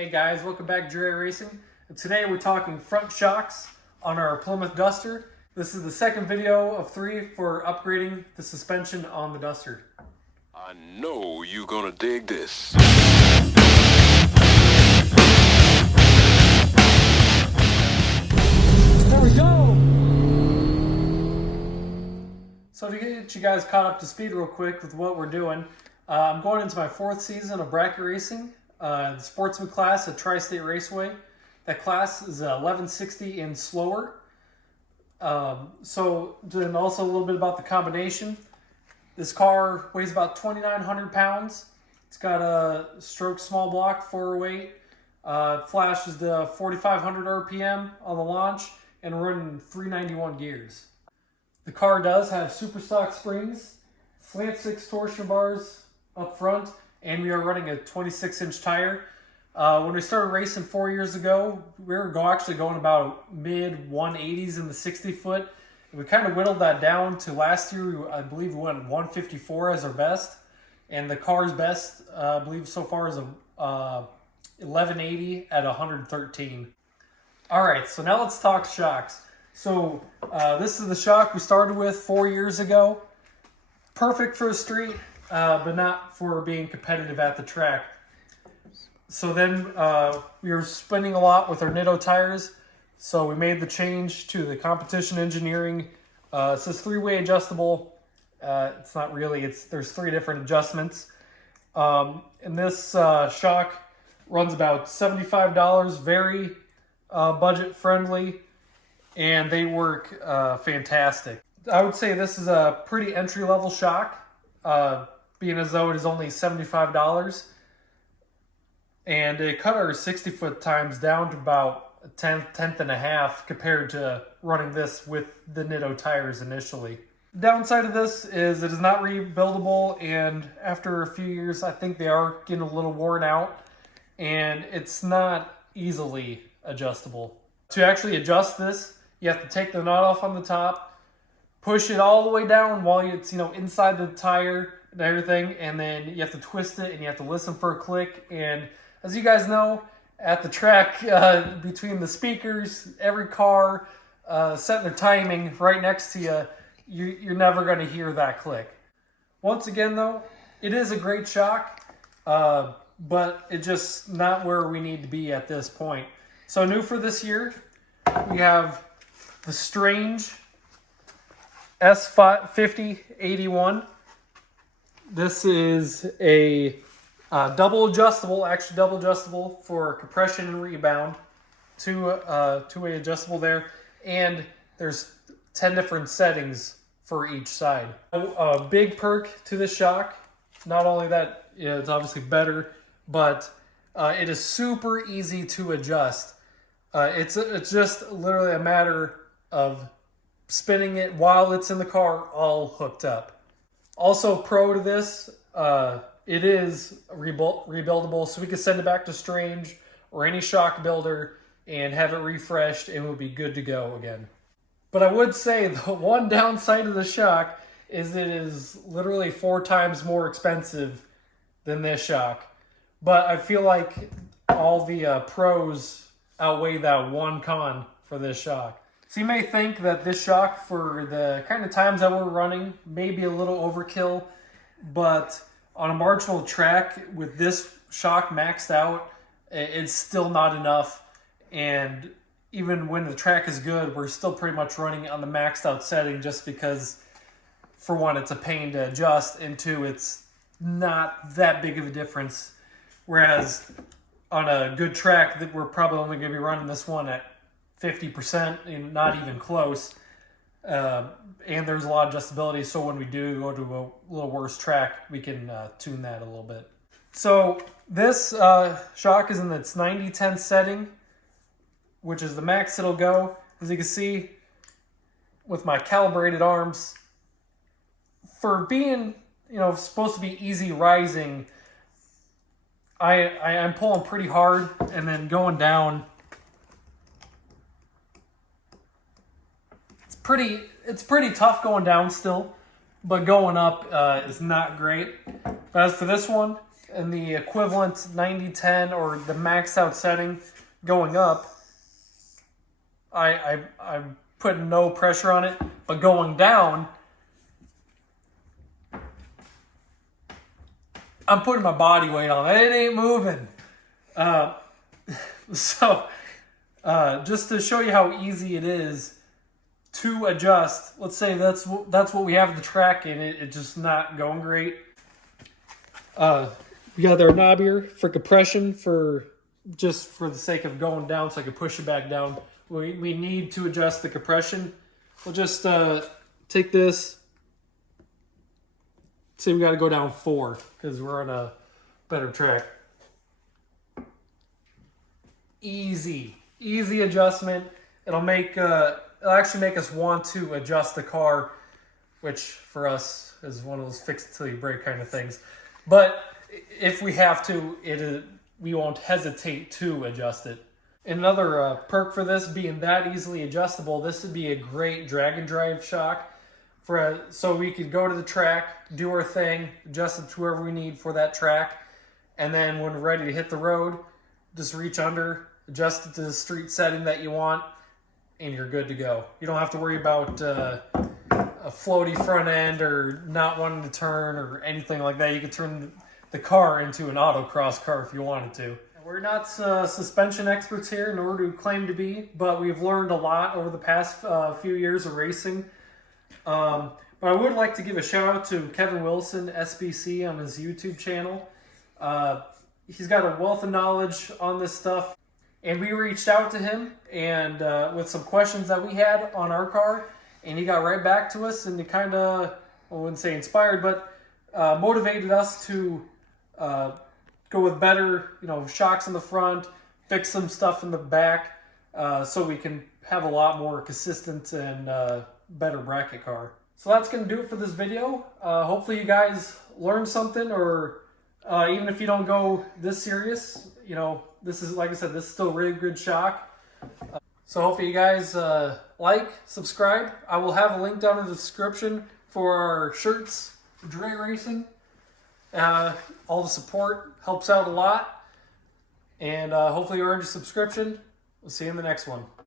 Hey guys, welcome back to Dre Racing. And today we're talking front shocks on our Plymouth Duster. This is the second video of 3 for upgrading the suspension on the Duster. I know you're gonna dig this. There we go! So to get you guys caught up to speed real quick with what we're doing, I'm going into my 4th season of bracket racing, the sportsman class at Tri-State Raceway. That class is 1160 and slower. So then also a little bit about the combination. This car weighs about 2,900 pounds. It's got a stroke small block 408. Flashes the 4,500 RPM on the launch and running 391 gears. The car does have super stock springs, slant 6 torsion bars up front, and we are running a 26-inch tire. When we started racing 4 years ago, we were actually going about mid 180s in the 60 foot. We kind of whittled that down to last year. I believe we went 154 as our best, and the car's best, I believe so far is a 1180 at 113. All right, so now let's talk shocks. So this is the shock we started with 4 years ago. Perfect for the street, but not for being competitive at the track. So then we were spinning a lot with our Nitto tires. So we made the change to the competition engineering. It says 3-way adjustable. It's not really, there's 3 different adjustments. And this shock runs about $75, very budget friendly, and they work fantastic. I would say this is a pretty entry level shock, being as though it is only $75. And it cut our 60 foot times down to about a tenth and a half compared to running this with the Nitto tires initially. The downside of this is it is not rebuildable, and after a few years I think they are getting a little worn out, and it's not easily adjustable. To actually adjust this, you have to take the nut off on the top, push it all the way down while it's inside the tire and everything, and then you have to twist it and you have to listen for a click. And as you guys know, at the track, between the speakers, every car setting their timing right next to you, you're never going to hear that click. Once again though, it is a great shock, but it's just not where we need to be at this point. So new for this year, we have the Strange S5081. This is a double adjustable for compression and rebound. Two-way adjustable there, and there's 10 different settings for each side. A big perk to this shock, not only that it's obviously better, but it is super easy to adjust. It's just literally a matter of spinning it while it's in the car all hooked up. Also pro to this, it is rebuildable, so we can send it back to Strange or any shock builder and have it refreshed, and we'll be good to go again. But I would say the one downside of the shock is it is literally 4 times more expensive than this shock. But I feel like all the pros outweigh that one con for this shock. So you may think that this shock, for the kind of times that we're running, may be a little overkill, but on a marginal track with this shock maxed out, it's still not enough. And even when the track is good, we're still pretty much running on the maxed out setting, just because, for one, it's a pain to adjust, and 2, it's not that big of a difference. Whereas on a good track, that we're probably only going to be running this one at 50%, and not even close. And there's a lot of adjustability, so when we do go to a little worse track, we can tune that a little bit. So this shock is in its 90-10 setting, which is the max it'll go. As you can see, with my calibrated arms, for being supposed to be easy rising, I'm pulling pretty hard, and then going down, it's pretty tough going down still, but going up is not great. But as for this one, in the equivalent 90-10 or the maxed out setting going up, I'm putting no pressure on it, but going down, I'm putting my body weight on it. It ain't moving. Just to show you how easy it is to adjust, let's say that's what we have the track in it. It's just not going great. We got our knob here for compression, just for the sake of going down, so I can push it back down. We need to adjust the compression. We'll just take this. Say we got to go down 4 because we're on a better track. Easy adjustment. It'll actually make us want to adjust the car, which for us is one of those fix it till you break kind of things. But if we have to, we won't hesitate to adjust it. Another perk for this being that easily adjustable, this would be a great drag and drive shock so we could go to the track, do our thing, adjust it to wherever we need for that track, and then when we're ready to hit the road, just reach under, adjust it to the street setting that you want, and you're good to go. You don't have to worry about a floaty front end or not wanting to turn or anything like that. You could turn the car into an autocross car if you wanted to. We're not suspension experts here, nor do we claim to be, but we've learned a lot over the past few years of racing. But I would like to give a shout out to Kevin Wilson, SBC, on his YouTube channel. He's got a wealth of knowledge on this stuff. And we reached out to him and with some questions that we had on our car, and he got right back to us, and he kind of, I wouldn't say inspired, but motivated us to go with better, shocks in the front, fix some stuff in the back, so we can have a lot more consistent and better bracket car. So that's going to do it for this video. Hopefully you guys learned something, or even if you don't go this serious, this is, like I said, this is still a really good shock. So hopefully you guys subscribe. I will have a link down in the description for our shirts, Dre Racing. All the support helps out a lot. And hopefully you earned your subscription. We'll see you in the next one.